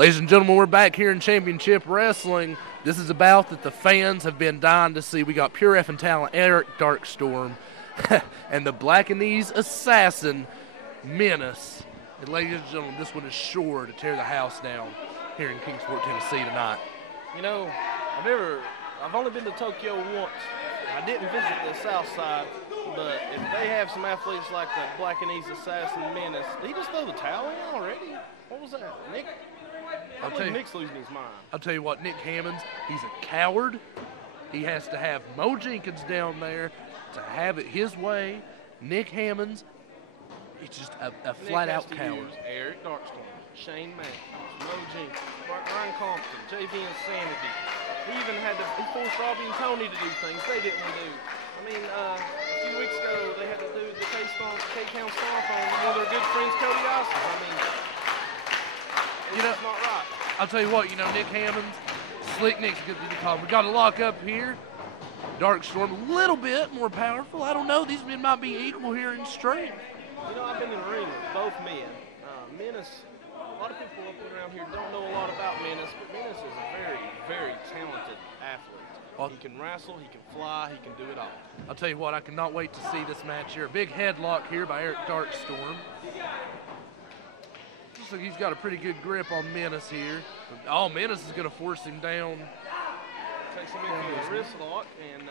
Ladies and gentlemen, we're back here in Championship Wrestling. This is a bout that the fans have been dying to see. We got pure effing talent, Eric Darkstorm, and the Black and Knees assassin, Menace. And ladies and gentlemen, this one is sure to tear the house down here in Kingsport, Tennessee tonight. You know, I've only been to Tokyo once. I didn't visit the South Side, but if they have some athletes like the Black and Knees assassin, Menace, did he just throw the towel in already? What was that, Nick? I believe Nick's losing his mind. I'll tell you what, Nick Hammonds, he's a coward. He has to have Mo Jenkins down there to have it his way. Nick Hammonds, he's just a flat-out coward. Eric Darkstorm, Shane Matthews, Mo Jenkins, Ryan Compton, JV Insanity. He forced Robbie and Tony to do things they didn't want to do. I mean, a few weeks ago, they had to do the K-Count Stomp on one of their good friends, Cody Oscar. I mean, it's not right. I'll tell you what, Nick Hammonds, Slick Nick's good to the call. We got to lock up here. Darkstorm, a little bit more powerful. I don't know. These men might be equal here in strength. I've been in the ring with both men. Menace, a lot of people up around here don't know a lot about Menace, but Menace is a very, very talented athlete. He can wrestle, he can fly, he can do it all. I'll tell you what, I cannot wait to see this match here. A big headlock here by Eric Darkstorm. Looks like he's got a pretty good grip on Menace here. Oh, Menace is going to force him down. Takes him into his wrist lock, and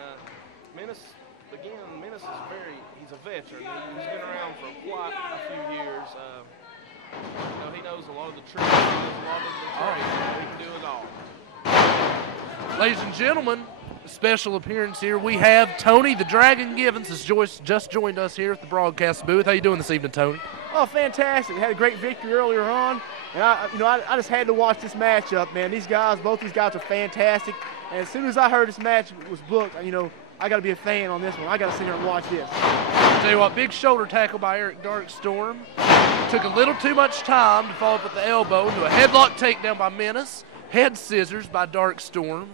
Menace is he's a veteran. He's been around for quite a few years. He knows a lot of the tricks, he knows a lot of the trades, he can do it all. Ladies and gentlemen, a special appearance here. We have Tony the Dragon Givens has just joined us here at the broadcast booth. How you doing this evening, Tony? Oh, fantastic. Had a great victory earlier on. And I just had to watch this matchup, man. Both these guys are fantastic. And as soon as I heard this match was booked, I got to be a fan on this one. I got to sit here and watch this. I'll tell you what, big shoulder tackle by Eric Darkstorm. Took a little too much time to follow up with the elbow into a headlock takedown by Menace. Head scissors by Darkstorm.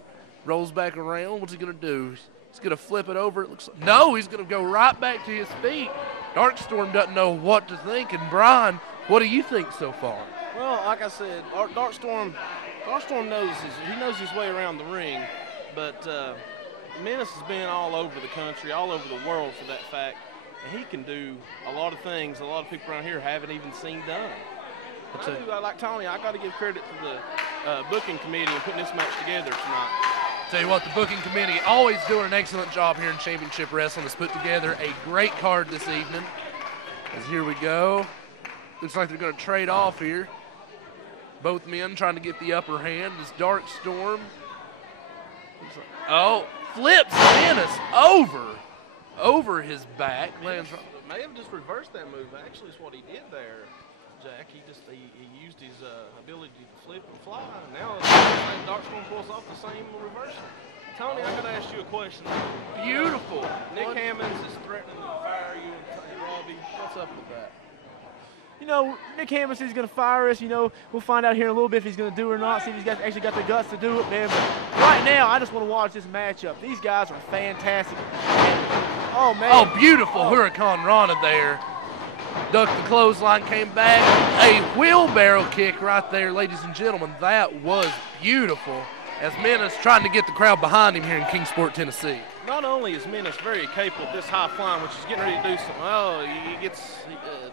Rolls back around. What's he going to do? He's going to flip it over. It looks like. No, he's going to go right back to his feet. Darkstorm doesn't know what to think. And Brian, what do you think so far? Well, like I said, Darkstorm knows his way around the ring, but Menace has been all over the country, all over the world for that fact, and he can do a lot of things a lot of people around here haven't even seen done. Like Tony, I got to give credit to the booking committee in putting this match together tonight. Tell you what, the booking committee always doing an excellent job here in Championship Wrestling. Has put together a great card this evening. As here we go. Looks like they're going to trade off here. Both men trying to get the upper hand. This Darkstorm. Flips Menace over his back. May have just reversed that move. Actually, is what he did there, Jack. He used his ability to flip and fly. And now Darkstorm pulls off the same reversal. Tony, I got to ask you a question. Beautiful. Nick Hammonds is threatening to fire you and Robbie. What's up with that? Nick Hammonds says he's going to fire us. We'll find out here in a little bit if he's going to do it or not, see if he's actually got the guts to do it, man. But right now, I just want to watch this matchup. These guys are fantastic. Oh, man. Oh, beautiful Hurricane Rana there. Ducked the clothesline, came back. A wheelbarrow kick right there, ladies and gentlemen. That was beautiful. As Menace trying to get the crowd behind him here in Kingsport, Tennessee. Not only is Menace very capable of this high flying, which is getting ready to do something.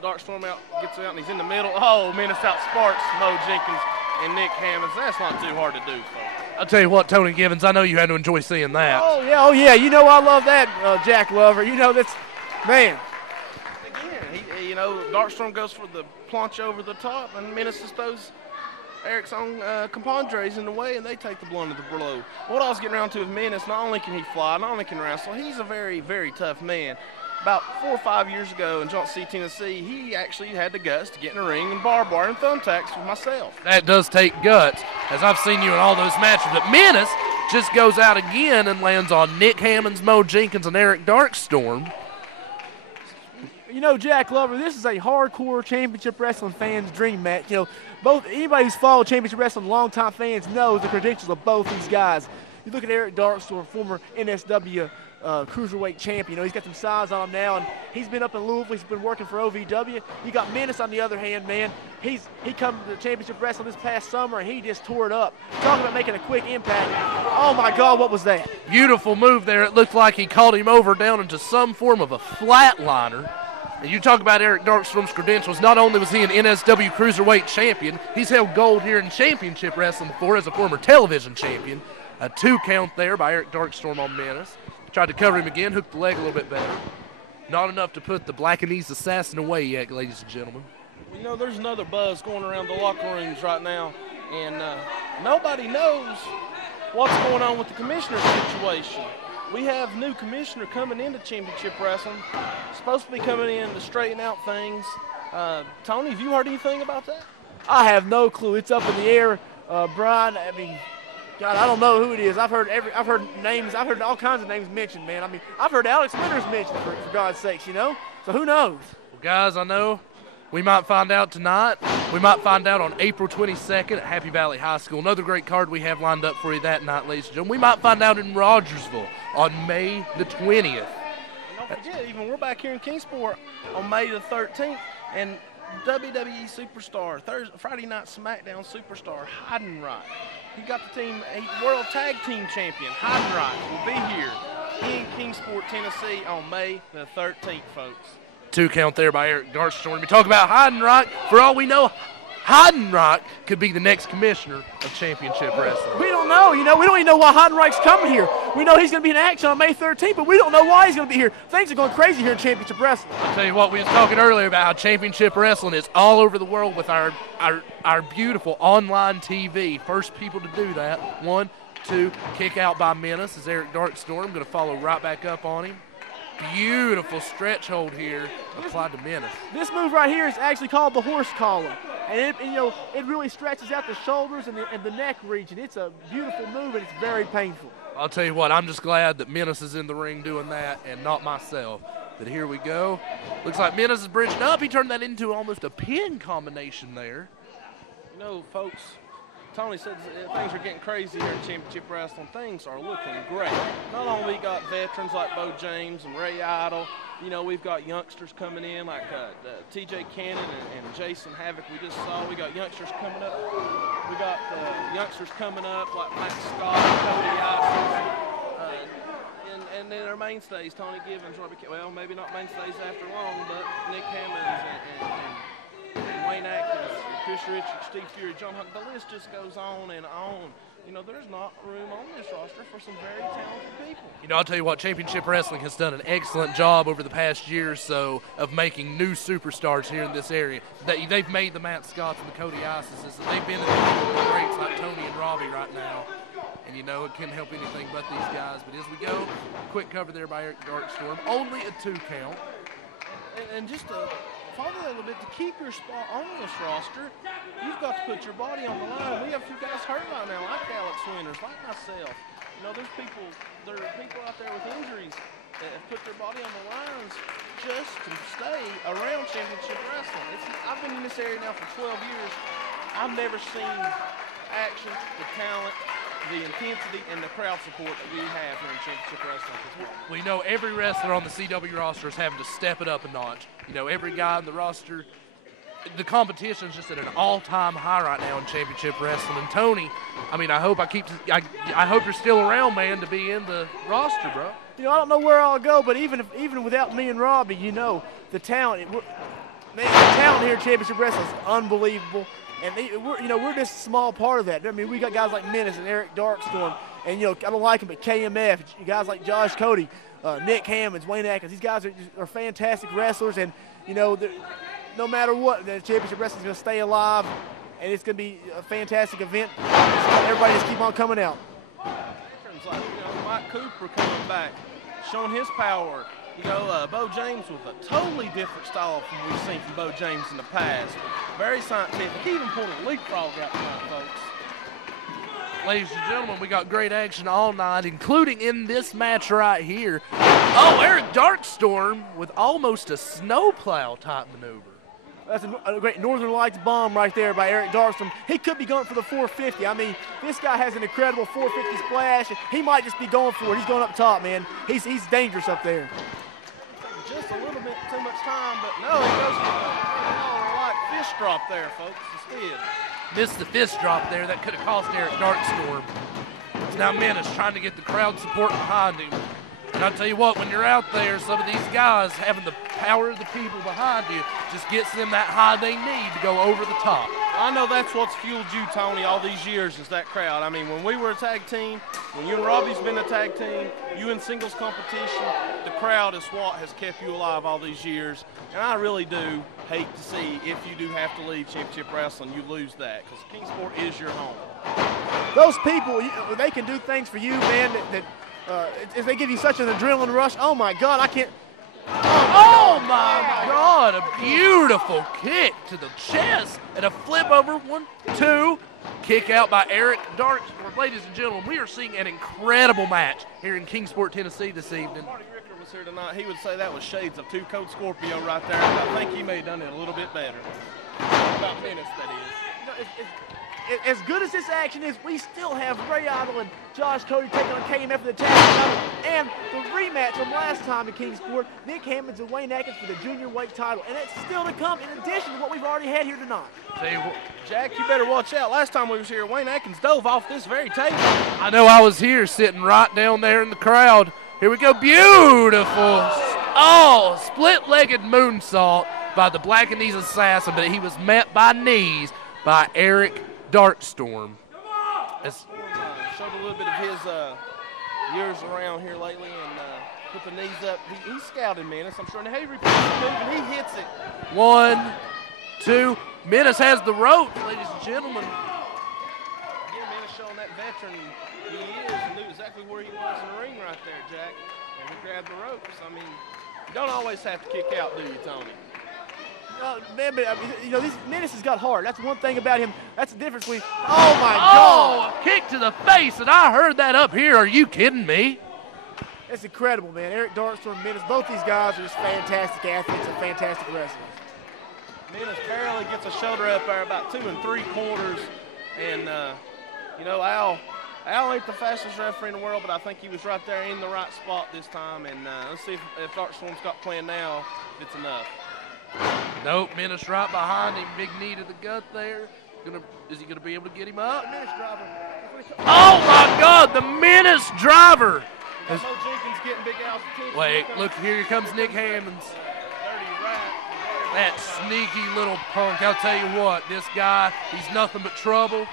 Darkstorm gets out and he's in the middle. Oh, Menace outsparks Mo Jenkins and Nick Hammonds. That's not too hard to do, folks. I'll tell you what, Tony Givens, I know you had to enjoy seeing that. Oh, yeah. I love that, Jack Lover. That's, man. Again, Darkstorm goes for the planche over the top, and Menace just throws Eric's own compadres in the way, and they take the blunt of the blow. What I was getting around to with Menace, not only can he fly, not only can he wrestle, he's a very, very tough man. About 4 or 5 years ago in Johnson City, Tennessee, he actually had the guts to get in a ring and barbed wire and thumbtacks with myself. That does take guts, as I've seen you in all those matches. But Menace just goes out again and lands on Nick Hammonds, Mo Jenkins, and Eric Darkstorm. Jack Lover, this is a hardcore Championship Wrestling fan's dream match. Anybody who's followed Championship Wrestling, longtime fans, knows the credentials of both these guys. You look at Eric Darkstorm, former NSW cruiserweight champion. You know, he's got some size on him now, and he's been up in Louisville. He's been working for OVW. You got Menace on the other hand, man. He come to the Championship Wrestling this past summer, and he just tore it up. Talking about making a quick impact. Oh, my God, what was that? Beautiful move there. It looked like he called him over down into some form of a flatliner. And you talk about Eric Darkstorm's credentials. Not only was he an NSW Cruiserweight champion, he's held gold here in Championship Wrestling before as a former television champion. A 2 count there by Eric Darkstorm on Menace. Tried to cover him again, hooked the leg a little bit better. Not enough to put the Blackanese Assassin away yet, ladies and gentlemen. You know, there's another buzz going around the locker rooms right now, and nobody knows what's going on with the commissioner situation. We have new commissioner coming into Championship Wrestling, supposed to be coming in to straighten out things. Tony, have you heard anything about that? I have no clue. It's up in the air. Brian, I mean, God, I don't know who it is. I've heard names. I've heard all kinds of names mentioned, man. I mean, I've heard Alex Winters mentioned, for God's sakes, you know? So who knows? Well, guys, I know we might find out tonight. We might find out on April 22nd at Happy Valley High School. Another great card we have lined up for you that night, ladies and gentlemen. We might find out in Rogersville on May the 20th. And don't forget, even we're back here in Kingsport on May the 13th, and WWE Superstar, Friday Night SmackDown Superstar, Heidenreich. He got the team, World Tag Team Champion, Heidenreich, will be here in Kingsport, Tennessee on May the 13th, folks. 2 count there by Eric Darkstorm. We talk about Heidenreich. For all we know, Heidenreich could be the next commissioner of Championship Wrestling. We don't know. You know, we don't even know why Heidenreich's coming here. We know he's going to be in action on May 13th, but we don't know why he's going to be here. Things are going crazy here in Championship Wrestling. I'll tell you what, we was talking earlier about how Championship Wrestling is all over the world with our beautiful online TV. First people to do that. 1, 2, kick out by Menace is Eric Darkstorm. Going to follow right back up on him. Beautiful stretch hold here applied to Menace. This move right here is actually called the horse collar. And it really stretches out the shoulders and the neck region. It's a beautiful move, and it's very painful. I'll tell you what, I'm just glad that Menace is in the ring doing that and not myself. But here we go. Looks like Menace is bridging up. He turned that into almost a pin combination there. You know, folks, Tony said things are getting crazy here in Championship Wrestling. Things are looking great. Not only we got veterans like Bo James and Ray Idle, you know, we've got youngsters coming in like TJ Cannon and Jason Havoc we just saw. We got youngsters coming up. We got youngsters coming up like Matt Scott, Cody Isis, and then our mainstays, Tony Givens, well, maybe not mainstays after long, but Nick Hammonds and Wayne Atkins, Chris Richards, Steve Fury, John Hunt. The list just goes on and on. You know, there's not room on this roster for some very talented people. You know, I'll tell you what, Championship Wrestling has done an excellent job over the past year or so of making new superstars here in this area. They've made the Matt Scotts and the Cody Isises. They've been in the greats like Tony and Robbie right now. And, you know, it couldn't help anything but these guys. But as we go, quick cover there by Eric Darkstorm. Only a 2 count. And just to follow that a little bit, to keep your spot on this roster, you've got to put your body on the line. We have a few guys hurt right now, like Alex Winters, like myself. You know, there are people out there with injuries that have put their body on the lines just to stay around Championship Wrestling. I've been in this area now for 12 years. I've never seen action, the talent, the intensity, and the crowd support that we have here in Championship Wrestling. Well, you know, every wrestler on the CW roster is having to step it up a notch. You know, every guy on the roster, the competition is just at an all-time high right now in Championship Wrestling. And Tony, I mean, I hope you're still around, man, to be in the roster, bro. You know, I don't know where I'll go, but even without me and Robbie, you know, the talent here in Championship Wrestling is unbelievable. And we're just a small part of that. I mean, we got guys like Menace and Eric Darkstorm, and you know, I don't like them, but KMF, guys like Josh Cody, Nick Hammonds, Wayne Atkins. These guys are fantastic wrestlers, and you know, no matter what, the Championship Wrestling is going to stay alive, and it's going to be a fantastic event. Everybody just keep on coming out. Veterans like, you know, Mike Cooper coming back, showing his power. You know, Bo James with a totally different style from what we've seen from Bo James in the past. Very scientific. He even pulled a leapfrog out front, folks. Ladies and gentlemen, we got great action all night, including in this match right here. Oh, Eric Darkstorm with almost a snowplow type maneuver. That's a great Northern Lights bomb right there by Eric Darkstrom. He could be going for the 450. I mean, this guy has an incredible 450 splash. He might just be going for it. He's going up top, man. He's dangerous up there. Just a little bit too much time, but no, he goes for the like fist drop there, folks, instead. Missed the fist drop there. That could have cost Eric Darkstorm. It's now Menace trying to get the crowd support behind him. And I'll tell you what, when you're out there, some of these guys having the power of the people behind you just gets them that high they need to go over the top. I know that's what's fueled you, Tony, all these years is that crowd. I mean, when we were a tag team, when you and Robbie's been a tag team, you in singles competition, the crowd is what has kept you alive all these years. And I really do hate to see, if you do have to leave Championship Wrestling, you lose that, because Kingsport is your home. Those people, they can do things for you, man, if they give you such an adrenaline rush. Oh, my God, I can't. Oh my God, a beautiful kick to the chest and a flip over, 1, 2, kick out by Eric Darkstorm. Ladies and gentlemen, we are seeing an incredible match here in Kingsport, Tennessee this evening. Marty Ricker was here tonight. He would say that was shades of 2 Code Scorpio right there. I think he may have done it a little bit better. About Menace, that is. As good as this action is, we still have Ray Idol and Josh Cody taking on KMF for the tag title, and the rematch from last time in Kingsport, Nick Hammonds and Wayne Atkins for the junior weight title, and it's still to come in addition to what we've already had here tonight. Jack, you better watch out. Last time we was here, Wayne Atkins dove off this very table. I know, I was here sitting right down there in the crowd. Here we go, beautiful. Oh, split-legged moonsault by the Black and Knees Assassin, but he was met by knees by Eric Darkstorm. Showed a little bit of his years around here lately and put the knees up. He's scouting Menace, I'm sure. And he repeats the move and he hits it. 1, 2. Menace has the ropes, ladies and gentlemen. Again, Menace showing that veteran he is and knew exactly where he was in the ring right there, Jack. And he grabbed the ropes. I mean, you don't always have to kick out, do you, Tony? Man, but, Menace has got heart. That's one thing about him. That's the difference between. Oh my God! A kick to the face, and I heard that up here. Are you kidding me? That's incredible, man. Eric Darkstorm, Menace, both these guys are just fantastic athletes and fantastic wrestlers. Menace barely gets a shoulder up there, about 2 3/4, and Al ain't the fastest referee in the world, but I think he was right there in the right spot this time. And let's see if Darkstorm's got planned now, if it's enough. Nope, Menace right behind him. Big knee to the gut there. Is he going to be able to get him up? Oh, my God, the Menace driver. Mo Jenkins getting Big Al's attention. Wait, look, here comes Nick Hammonds. That sneaky little punk. I'll tell you what, this guy, he's nothing but trouble.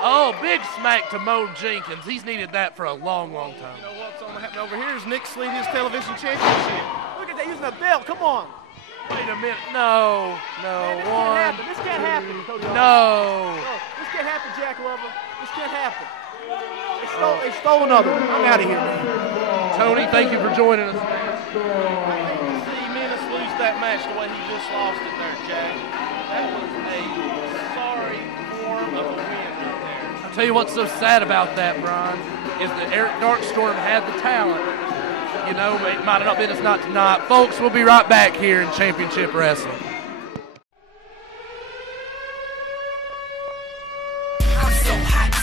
Oh, big smack to Mo Jenkins. He's needed that for a long, long time. You know what's going to happen over here is Nick Sleet, his television championship. Look at that, using a belt. Come on. Wait a minute. No. Man, this can't happen. Cody. No. This can't happen, Jack Lover. This can't happen. They stole another one. I'm out of here, man. Tony, thank you for joining us. I hate to see Menace lose that match the way he just lost it there, Jack. That was a sorry form of a win right there. I'll tell you what's so sad about that, Brian, is that Eric Darkstorm had the talent. You know, it might have not been us not tonight. Folks, we'll be right back here in Championship Wrestling. I'm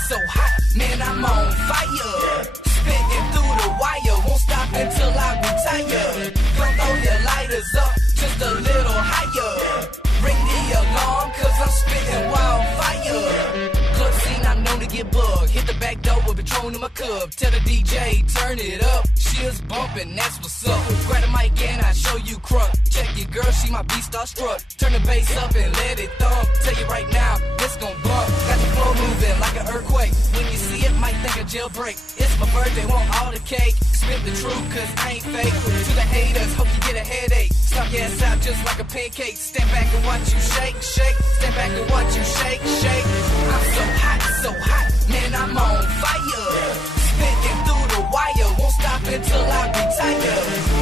so hot, man, I'm on fire. Spitting through the wire, won't stop until I retire. Come throw your lighters up, just a little higher. Ring the alarm, cause I'm spitting wildfire. Club scene, I'm known to get bugged. Hit the back door with Patron in my cup. Tell the DJ, turn it up. Shit's bumping, that's what's up. Grab the mic and I show you crunk. Check your girl, she my beat starstruck. Turn the bass up and let it thump. Tell you right now, this gon' bump. Got the floor moving like an earthquake. When you see it, might think a jailbreak. It's my birthday, want all the cake. Spit the truth, cause I ain't fake. To the haters, hope you get a headache. Stop your ass out just like a pancake. Stand back and watch you shake. Stand back and watch you shake. I'm so hot, man, I'm on fire. Spitting through the wire, won't stop until I retire.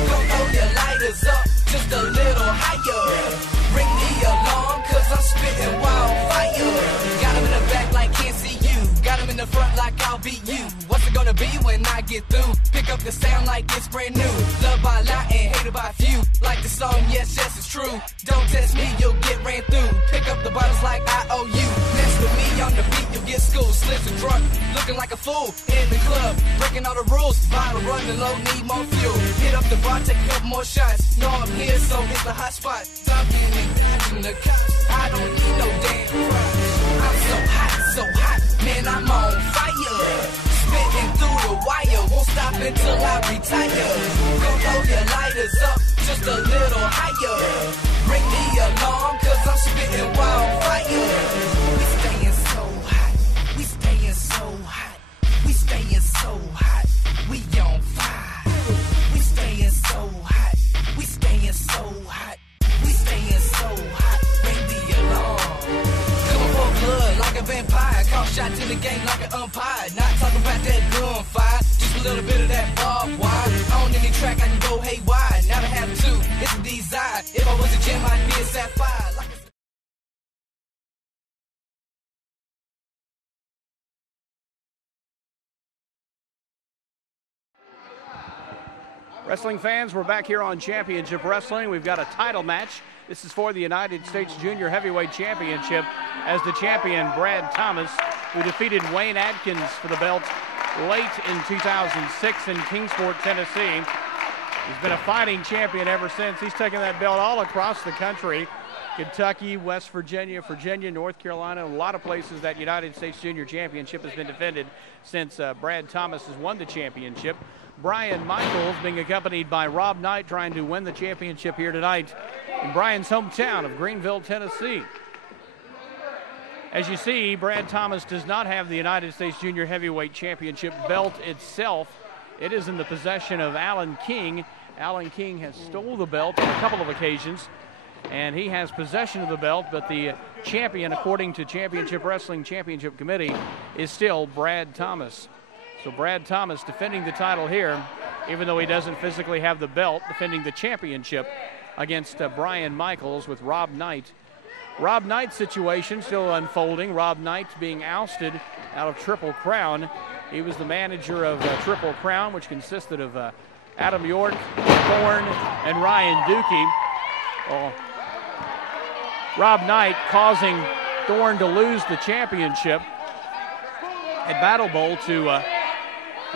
Come throw your lighters up, just a little higher. Ring the alarm, cause I'm spitting wildfire. Got him in the back like can't see you. Got him in the front like I'll beat you. What's it gonna wanna be when I get through. Pick up the sound like it's brand new. Loved by a lot and hated by a few. Like the song, yes, yes, it's true. Don't test me, you'll get ran through. Pick up the bottles like I owe you. Mess with me on the beat, you'll get schooled. Slips and drunk, looking like a fool in the club, breaking all the rules. Bottle running low, need more fuel. Hit up the bar, take a couple more shots. Know I'm here, so it's the hot spot. Talking and in the cup, I don't need no damn fries. I'm so hot, man, I'm on fire. Spitting through the wire, won't stop until I retire. Go throw your lighters up, just a little higher. Ring the alarm, cause I'm spitting wildfire. We staying so hot, we staying so hot, we staying so hot, we on fire. We staying so hot, we staying so hot, we staying so hot, ring the alarm. Coming for blood like a vampire, caught shot to the game like an umpire. Not talking about that gunfire, just a little bit of that barbed wire. On any track I can go haywire, now to have two, it's a desire. If I was a gem I'd be a sapphire. Like Wrestling fans, we're back here on Championship Wrestling. We've got a title match. This is for the United States Junior Heavyweight Championship as the champion, Brad Thomas, who defeated Wayne Atkins for the belt late in 2006 in Kingsport, Tennessee. He's been a fighting champion ever since. He's taken that belt all across the country. Kentucky, West Virginia, North Carolina, a lot of places that United States Junior Championship has been defended since Brad Thomas has won the championship. Brian Michaels being accompanied by Rob Knight trying to win the championship here tonight in Brian's hometown of Greenville, Tennessee. As you see, Brad Thomas does not have the United States Junior Heavyweight Championship belt itself. It is in the possession of Alan King. Alan King has stole the belt on a couple of occasions, and he has possession of the belt, but the champion, according to Championship Wrestling Championship Committee, is still Brad Thomas. So Brad Thomas defending the title here, even though he doesn't physically have the belt, defending the championship against Brian Michaels with Rob Knight. Rob Knight's situation still unfolding. Rob Knight being ousted out of Triple Crown. He was the manager of Triple Crown, which consisted of Adam York, Thorne, and Ryan Dukey. Well, Rob Knight causing Thorne to lose the championship at Battle Bowl to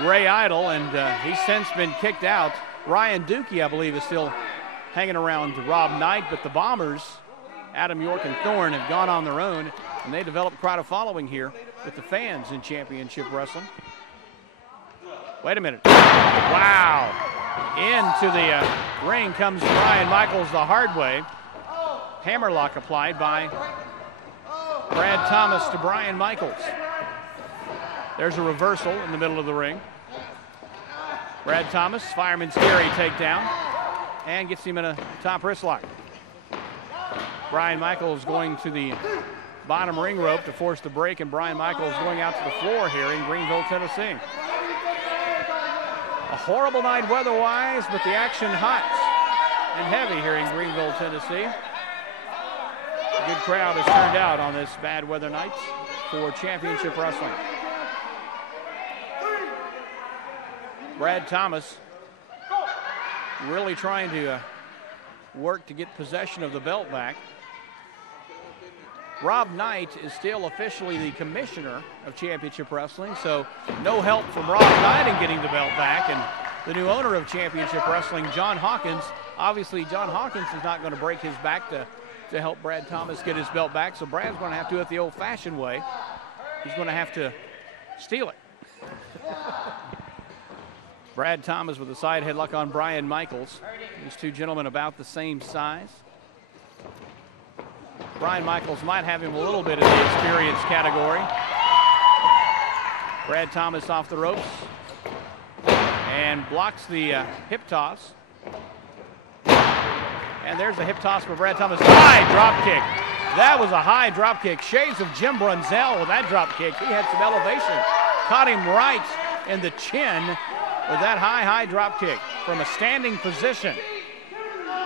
Ray Idol, and he's since been kicked out. Ryan Dukey, I believe, is still hanging around Rob Knight, but the Bombers, Adam York and Thorne, have gone on their own, and they developed quite a following here with the fans in Championship Wrestling. Wait a minute. Wow. Into the ring comes Brian Michaels the hard way. Hammerlock applied by Brad Thomas to Brian Michaels. There's a reversal in the middle of the ring. Brad Thomas, fireman's carry takedown, and gets him in a top wrist lock. Brian Michaels going to the bottom ring rope to force the break, and Brian Michaels going out to the floor here in Greenville, Tennessee. A horrible night weather-wise, but the action hot and heavy here in Greenville, Tennessee. A good crowd has turned out on this bad weather night for Championship Wrestling. Brad Thomas really trying to work to get possession of the belt back. Rob Knight is still officially the commissioner of Championship Wrestling, so no help from Rob Knight in getting the belt back. And the new owner of Championship Wrestling, John Hawkins, obviously John Hawkins is not going to break his back to help Brad Thomas get his belt back, so Brad's going to have to do it the old-fashioned way. He's going to have to steal it. Brad Thomas with a side headlock on Brian Michaels. These two gentlemen about the same size. Brian Michaels might have him a little bit in the experience category. Brad Thomas off the ropes and blocks the hip toss. And there's the hip toss for Brad Thomas. High drop kick. That was a high drop kick. Shades of Jim Brunzell with that drop kick. He had some elevation. Caught him right in the chin with that high drop kick from a standing position.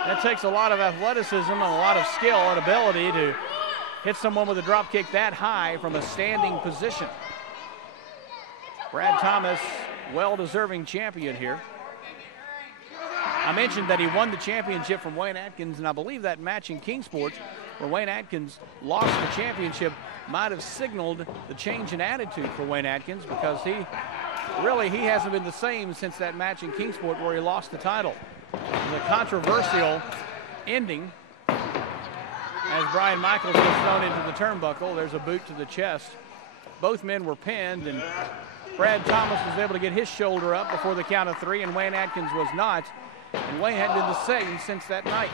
That takes a lot of athleticism and a lot of skill and ability to hit someone with a drop kick that high from a standing position. Brad Thomas well-deserving champion here. I mentioned that he won the championship from Wayne Atkins, and I believe that match in Kingsport where Wayne Atkins lost the championship might have signaled the change in attitude for Wayne Atkins, because he hasn't been the same since that match in Kingsport where he lost the title. It was a controversial ending as Brian Michaels gets thrown into the turnbuckle. There's a boot to the chest. Both men were pinned, and Brad Thomas was able to get his shoulder up before the count of 3, and Wayne Atkins was not. And Wayne hadn't been the same since that night.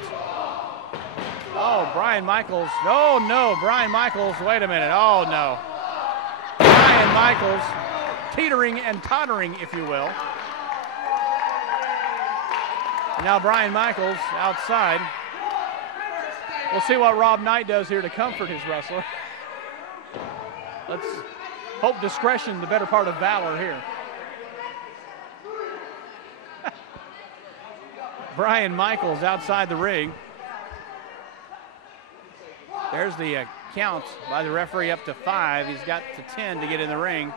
Oh, Brian Michaels. Oh, no, Brian Michaels. Wait a minute. Oh, no. Brian Michaels teetering and tottering, if you will. Now Brian Michaels outside. We'll see what Rob Knight does here to comfort his wrestler. Let's hope discretion, the better part of valor here. Brian Michaels outside the ring. There's the count by the referee up to 5. He's got to 10 to get in the ring.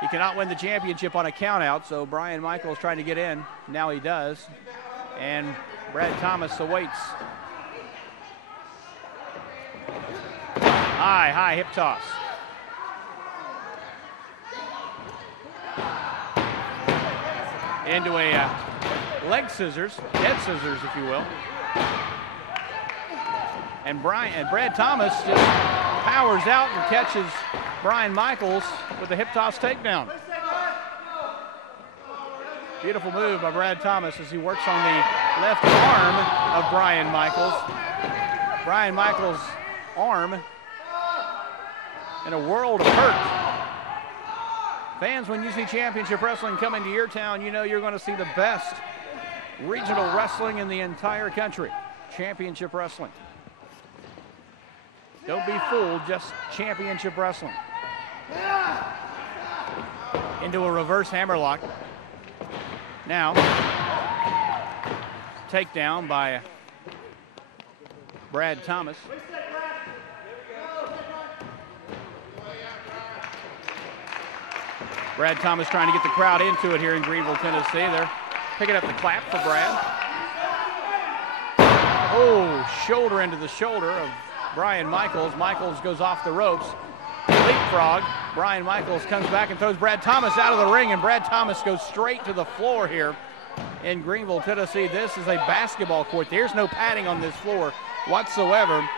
He cannot win the championship on a count out, so Brian Michaels trying to get in. Now he does. And Brad Thomas awaits. High hip toss. Into a leg scissors, head scissors, if you will. And Brad Thomas just powers out and catches Brian Michaels with a hip toss takedown. Beautiful move by Brad Thomas as he works on the left arm of Brian Michaels. Brian Michaels' arm in a world of hurt. Fans, when you see championship wrestling coming to your town, you know you're going to see the best regional wrestling in the entire country. Championship wrestling. Don't be fooled, just championship wrestling. Into a reverse hammerlock. Now, takedown by Brad Thomas. Brad Thomas trying to get the crowd into it here in Greenville, Tennessee. They're picking up the clap for Brad. Oh, shoulder into the shoulder of Brian Michaels. Michaels goes off the ropes. Leapfrog. Brian Michaels comes back and throws Brad Thomas out of the ring, and Brad Thomas goes straight to the floor here in Greenville, Tennessee. This is a basketball court. There's no padding on this floor whatsoever.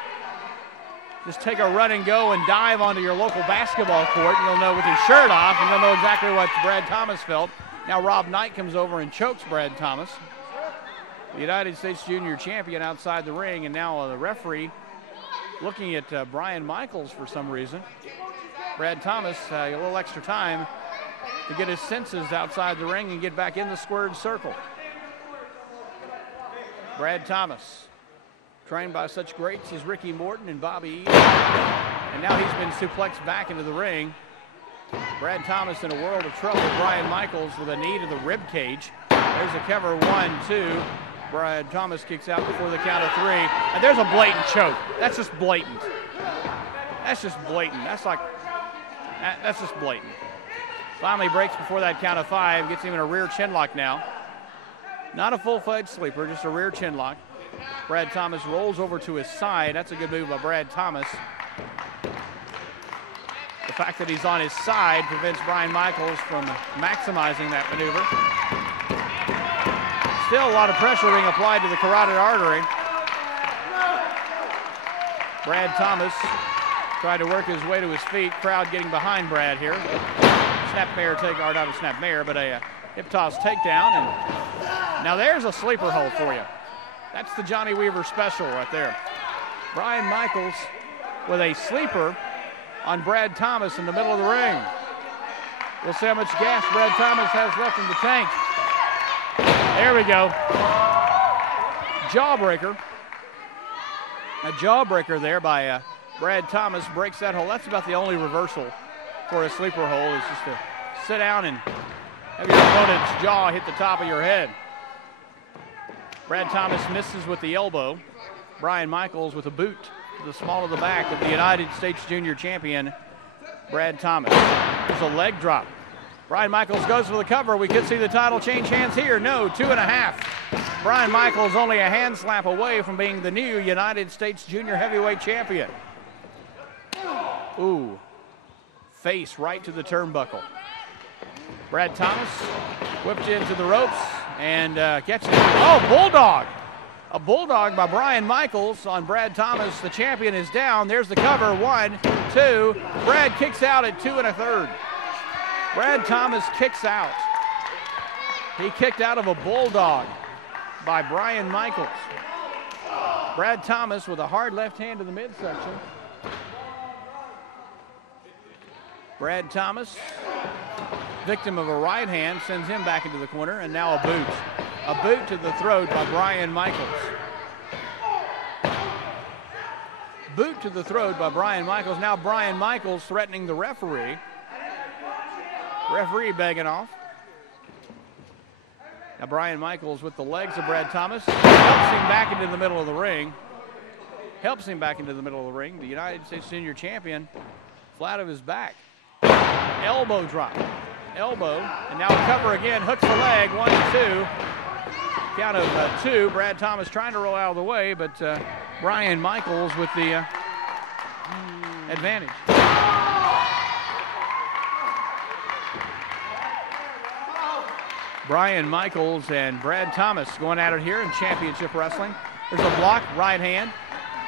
Just take a run and go and dive onto your local basketball court, and you'll know with your shirt off, and you'll know exactly what Brad Thomas felt. Now Rob Knight comes over and chokes Brad Thomas, the United States Junior champion, outside the ring, and now the referee looking at Brian Michaels for some reason. Brad Thomas, a little extra time to get his senses outside the ring and get back in the squared circle. Brad Thomas, trained by such greats as Ricky Morton and Bobby Eaton. And now he's been suplexed back into the ring. Brad Thomas in a world of trouble. Brian Michaels with a knee to the rib cage. There's a cover, 1, 2. Brad Thomas kicks out before the count of 3. And there's a blatant choke. That's just blatant. That's just blatant. That's just blatant. Finally breaks before that count of 5. Gets him in a rear chin lock now. Not a full-fledged sleeper, just a rear chin lock. Brad Thomas rolls over to his side. That's a good move by Brad Thomas. The fact that he's on his side prevents Brian Michaels from maximizing that maneuver. Still a lot of pressure being applied to the carotid artery. Brad Thomas tried to work his way to his feet. Crowd getting behind Brad here. Snapmare take, or not a snapmare, but a hip toss takedown. And now there's a sleeper hold for you. That's the Johnny Weaver special right there. Brian Michaels with a sleeper on Brad Thomas in the middle of the ring. We'll see how much gas Brad Thomas has left in the tank. There we go. Jawbreaker. A jawbreaker there by Brad Thomas breaks that hole. That's about the only reversal for a sleeper hole, is just to sit down and have your opponent's jaw hit the top of your head. Brad Thomas misses with the elbow. Brian Michaels with a boot to the small of the back of the United States Junior champion, Brad Thomas. There's a leg drop. Brian Michaels goes for the cover. We could see the title change hands here. No, 2.5. Brian Michaels only a hand slap away from being the new United States Junior Heavyweight Champion. Ooh, face right to the turnbuckle. Brad Thomas whipped into the ropes and gets it. Oh, bulldog. A bulldog by Brian Michaels on Brad Thomas. The champion is down. There's the cover. 1, 2. Brad kicks out at 2 1/3. Brad Thomas kicks out. He kicked out of a bulldog by Brian Michaels. Brad Thomas with a hard left hand to the midsection. Brad Thomas, victim of a right hand, sends him back into the corner, and now a boot. A boot to the throat by Brian Michaels. Boot to the throat by Brian Michaels. Now Brian Michaels threatening the referee. Referee begging off. Now Brian Michaels with the legs of Brad Thomas. Helps him back into the middle of the ring. Helps him back into the middle of the ring. The United States Senior Champion, flat of his back. Elbow drop. Elbow. And now a cover again. Hooks the leg. 1, 2. Count of 2. Brad Thomas trying to roll out of the way, but Brian Michaels with the advantage. Brian Michaels and Brad Thomas going at it here in championship wrestling. There's a block, right hand,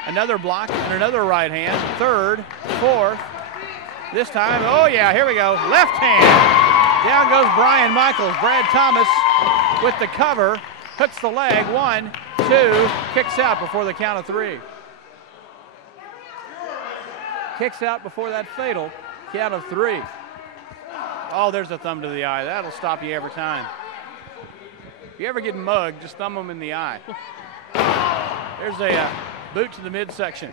another block, and another right hand, third, fourth. This time, oh yeah, here we go, left hand. Down goes Brian Michaels. Brad Thomas with the cover, hooks the leg, 1, 2, kicks out before the count of 3. Kicks out before that fatal count of 3. Oh, there's a thumb to the eye. That'll stop you every time. If you ever get mugged, just thumb them in the eye. There's a boot to the midsection.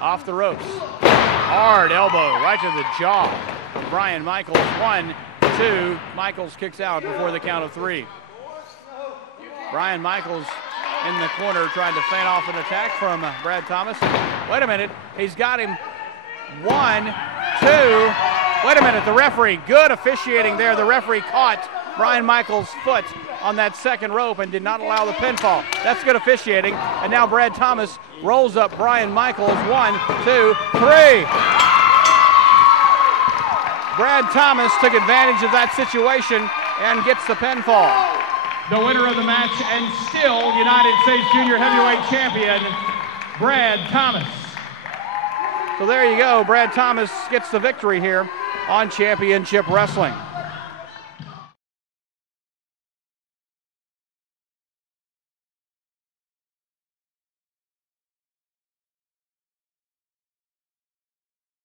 Off the ropes. Hard elbow right to the jaw from Brian Michaels. 1, 2. Michaels kicks out before the count of 3. Brian Michaels in the corner trying to fend off an attack from Brad Thomas. Wait a minute. He's got him. 1, 2. Wait a minute. The referee. Good officiating there. The referee caught Brian Michaels' foot on that second rope and did not allow the pinfall. That's good officiating. And now Brad Thomas rolls up Brian Michaels. 1, 2, 3. Brad Thomas took advantage of that situation and gets the pinfall. The winner of the match and still United States Junior Heavyweight Champion, Brad Thomas. So there you go. Brad Thomas gets the victory here on Championship Wrestling.